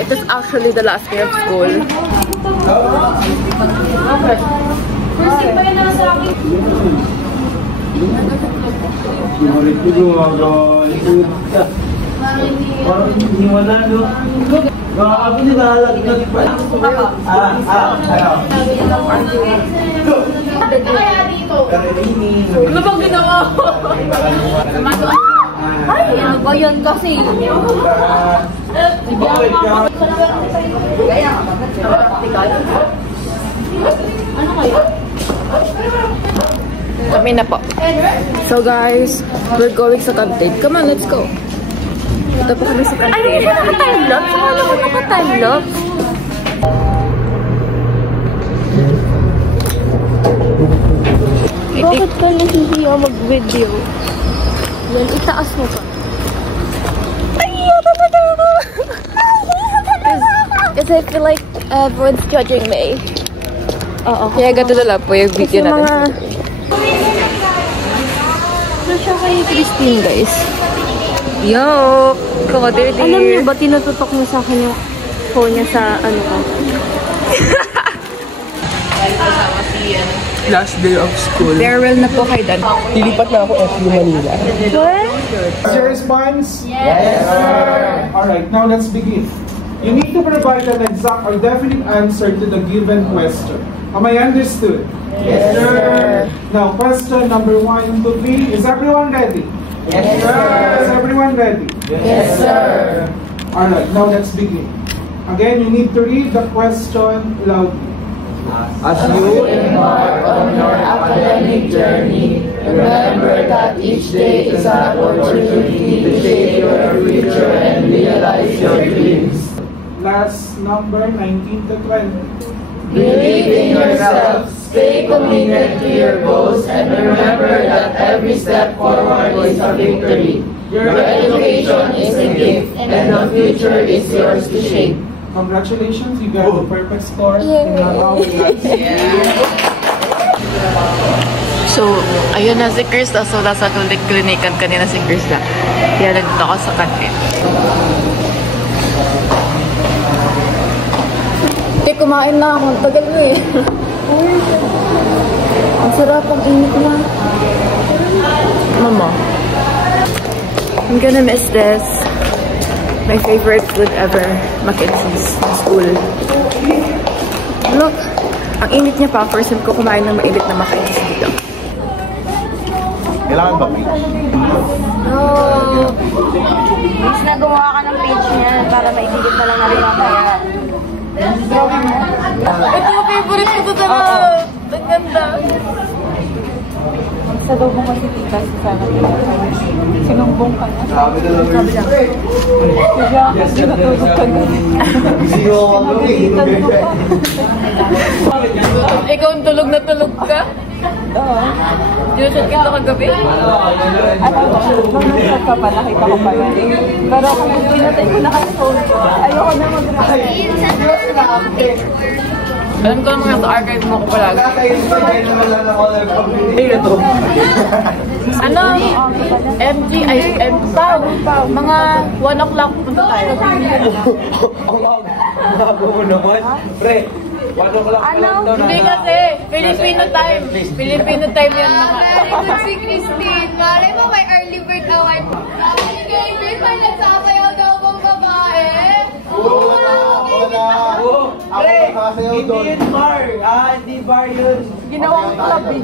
It is actually the last day of school. Ano bang ginawa ko? Ay, ano ba yan kasi? Ano kayo? Kami na po. So guys, we're going sa canteen. Come on, let's go. Ito po kami sa canteen. Ay, hindi ka naka-time lapse? Ano ko naka-time lapse? Bakit ka hindi ako mag-video? Yan, itaas mo pa. Ay, talaga ako! Kasi I feel like everyone's judging me. Oo. Kaya ganito na lang po yung video natin. Ano siya kay Christine, guys? Yo! Kakadirdi. Alam niyo ba, tinututok niya sa akin yung phone niya sa ano ko? Last day of school. Farewell na po kay Dad. Lilipat na ako FU Manila. Is your response? Yes, sir. Alright, now let's begin. You need to provide an exact or definite answer to the given question. Am I understood? Yes, sir. Now, question number 1 to 3. Is everyone ready? Yes, sir. Is everyone ready? Yes, sir. Alright, now let's begin. Again, you need to read the question loudly. As you embark on your academic journey, remember that each day is an opportunity to shape your future and realize your dreams. Last number 19 to 20. Believe in yourself, stay committed to your goals, and remember that every step forward is a victory. Your education is a gift, and the future is yours to shape. Congratulations, you got the perfect score in our last So, ayun na si Krista. So, nasa klinikan kanina si Krista. Kaya nandito ako sa kantin. Okay, kumain na ako. Tagal mo eh. Ang sarap, ang init na. Mama, I'm gonna miss this. My favorite food ever, mac and cheese in school. Look, ang init niya pa. First time ko kumain ng mainit na mac and cheese dito. Kailangan ba page? No. Mas nagawa ka ng page niya para maitigit na lang natin mamaya. Ito yung favorite ko talaga. Ang ganda. Sa loob mo kasi tita si Sana. Sinumbong ka na. Sabi na lang. Kaya kasi natulog ka na. Sino ako Ikaw ang tulog na tulog ka? Oo. Dinusun kita kagabi? At nung nasa ka pa, nakita ko pa yan. Pero kung pinatay ko na kayo phone ko, ayoko na mag-record. Alam ko naman sa archive mo ko palagi. Ano? MG, ay, Pau. Mga 1 o'clock punta tayo. Ako naman. Pre, 1 o'clock lang daw na. Hindi kasi, Filipino time. Filipino time yan mga. Si Christine, malay mo may early bird award. Hindi pa nagsasayaw daw mong babae. Pre, hindi yun bar. Hindi bar yun. Ginawang club eh.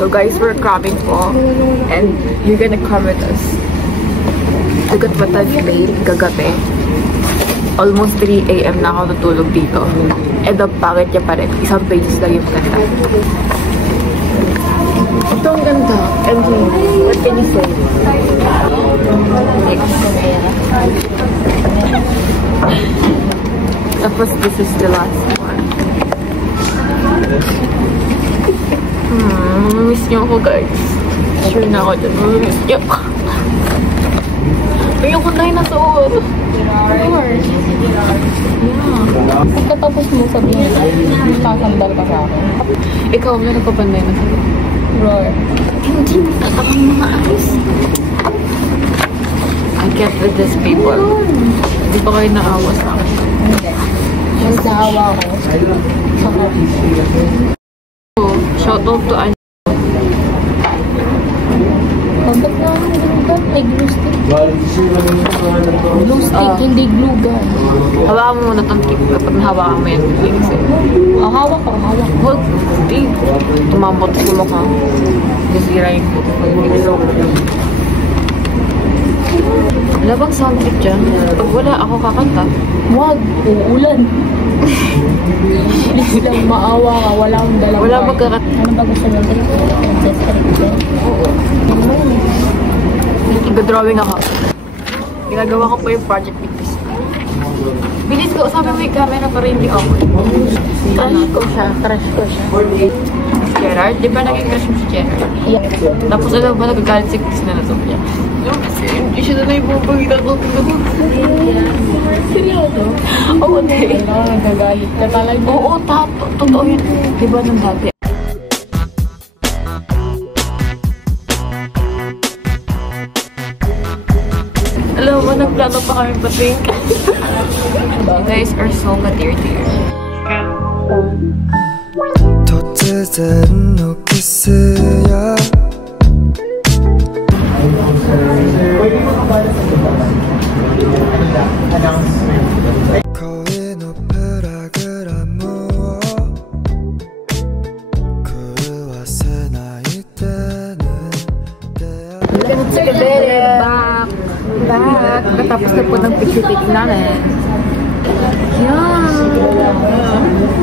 So guys, we're crabbing po. And you're gonna come with us. Look at what I've made kagabi. Almost 3 AM na ako natulog dito. And the pangit niya pa rin. Isang pages lang yung ganda. Ito ang ganda. And what can you say? Tapos this is the last one. Miss niyo ako guys. Sure na ako dyan. Miss niyo ako. Ayoko na yung nasuot. Pagkatapos mo sabihin, sasandal ka sa akin. Ikaw, meron ka panday na sa'yo. Roar. Hindi mo tatakang mga ayos. I get with these people. Hindi ba kayo naawa sa akin? Hindi. Mas naawa ko. Sa Shoutout to Anjo. Ba't na ang glue gun? Ay, glue stick. Glue stick, hindi glue gun. Hawakan mo muna itong tip kapag nahawakan mo yung tip. Hawak ko, hawak. Huwag, tip. Tumambot sa mukha. Nasira yung wala bang sound trip dyan? Pag wala, ako kakanta. Wag, uulan. Please lang, maawa ka. Wala akong dalang Wala card. magkakat... Ano ba gusto mo? Princess Trip. Oo. Nag-drawing ako. Ginagawa ko pa yung project ni Chris. Bilis ko, sabi mo yung camera para hindi ako. Crush ko siya. Crush ko siya. Gerard? Di ba naging crush mo si Gerard? Yeah. Tapos alam ba, nagagalit si Chris na nato niya. No, kasi hindi siya na naibubagin ako. Seryoso? Oo, hindi. Nagagalit ka talaga. Oo, totoo yun. Di ba nung dati? Alam mo, nagplano pa kami pating. You guys are so ka-dear-dear. Back. Katapos na po ng picture-take namin. Yan.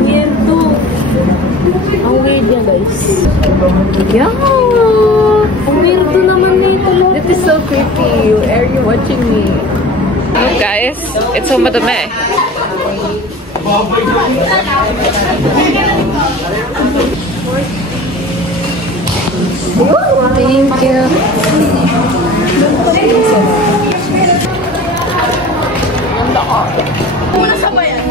Niento. Ang weird niya, guys. Yan. Ang weirdo naman nito. That is so creepy. Are you watching me? Oh, guys, it's so madami. Thank you. Una sa bayan.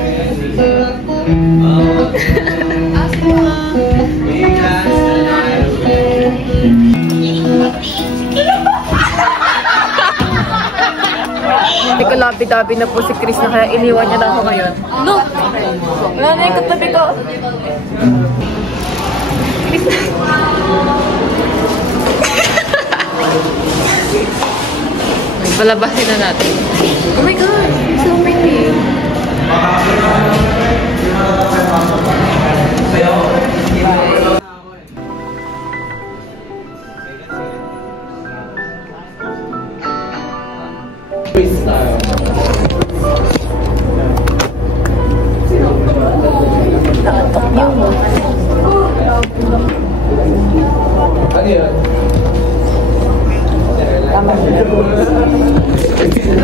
Hindi ko labi-dabi na po si Chris na kaya iniwan niya lang ako ngayon. Look! Wala na yung katabi ko. Chris na. Palabasin na natin. Oh my God! So pretty!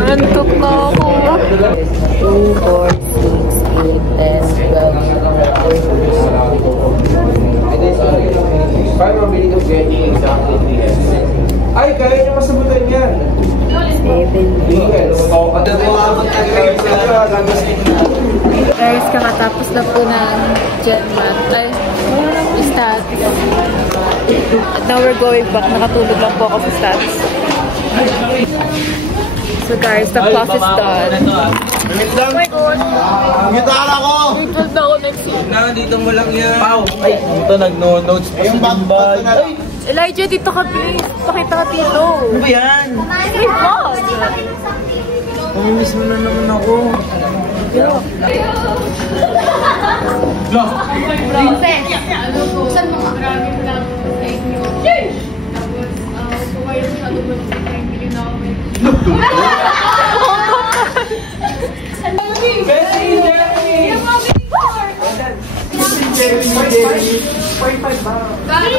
Antok na ako. 2, 4, 6, 8, 10, 12. Ay, kaya niyo masabutan yan. 7, Guys, kakatapos na po ng jetmat. Ay, stats. Now we're going back. Nakatulog lang po ako sa stats. So guys, the class is done. Oh my God! Gitar ako! Nag-12 na ako next year. Dito mo lang yan. Pau! Ay, ito nag-notes pa si Dimbay. Ay, Elijah, dito ka please. Pakita ka dito. ano ba yan? Free vlog. Pamiss mo na naman ako. Princess. Buksan mo nga.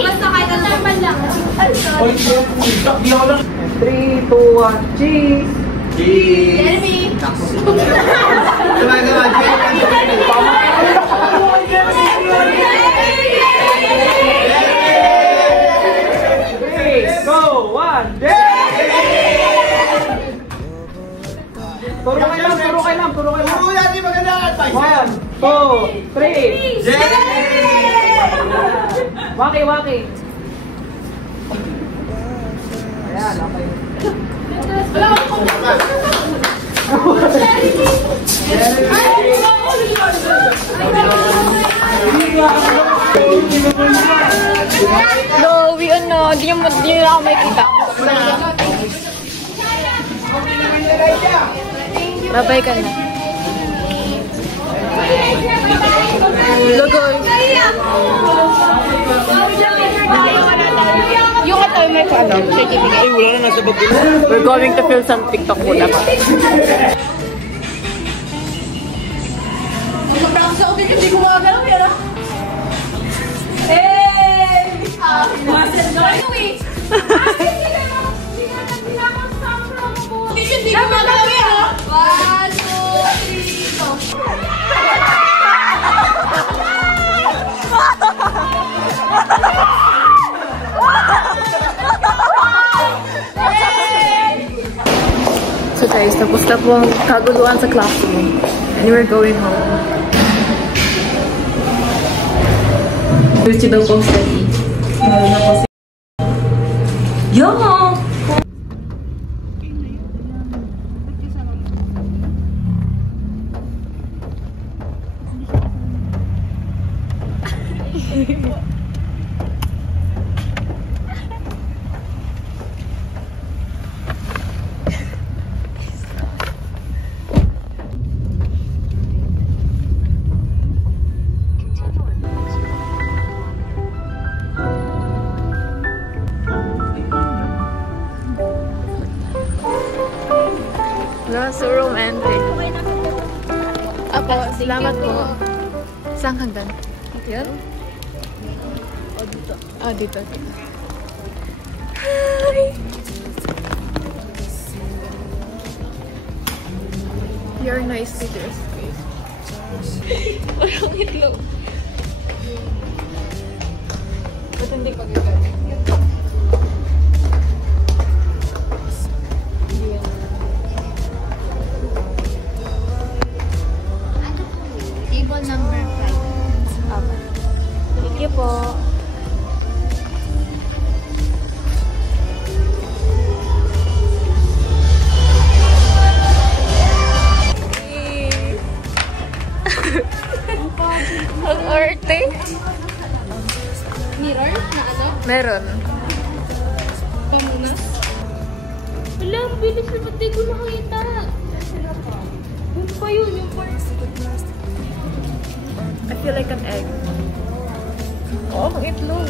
Basta kahit ang normal lang. 3, 2, 1, cheese! Jeremy! Go! 1! Puro kayo lang! Puro yan! Di maganda! 1, 2, 3! Waki! Ayan, okay. No, we ano, hindi nyo na ako makikita. Babay ka na. Logoy. Yung ito, may ano, certificate. Ay, wala na nasa bag ko. We're going to film some TikTok muna. Mag-practice ako din, hindi ko makagalaw yan ah. Hey! Muscle doon. Hindi ko magalaw yan ah. 1, 2, 3, go. So guys, tapos na po ang kaguluhan sa classroom. And we're going home. Gusto daw pong study. Yo! So romantic. Apo, salamat po. Saan hanggang? Yan? O dito. Ah, dito. Hi! You're nice to this place. Walang itlog. Ba't hindi pa gagawin? Number 5. Okay. Thank you po. Ang arte. Mirror na ano? Meron. Pamunas? Wala, ang bilis na ba't di ko nakita? Yun pa yun, yung part. I feel like an egg. Oh, ang itlog.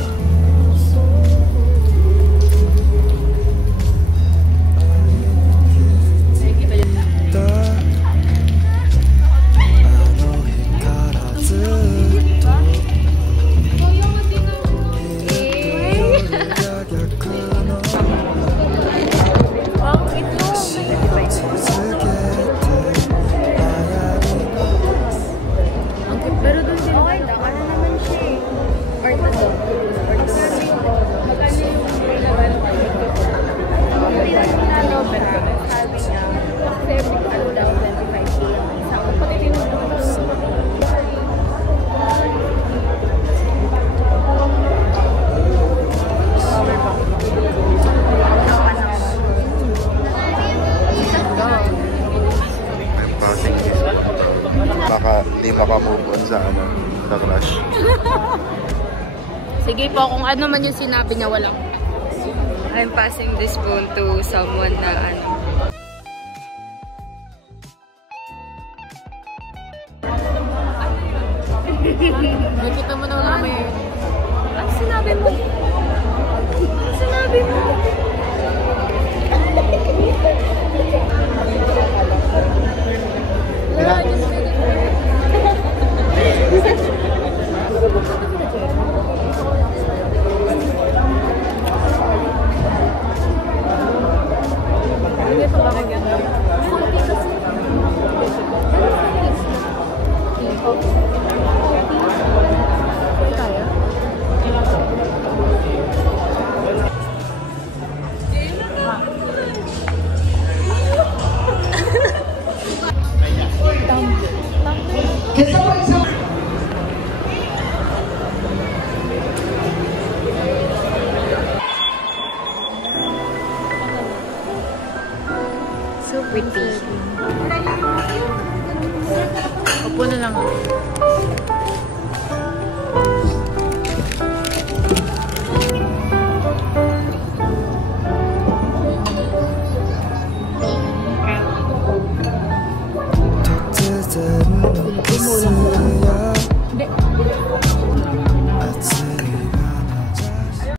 Di makamove on sa ano, sa crush. Sige po, kung ano man yung sinabi niya, walang. I'm passing this phone to someone na ano. Nakita mo naman naman yun. Ano sinabi mo? Ano sinabi mo? So pretty. Upo na lang.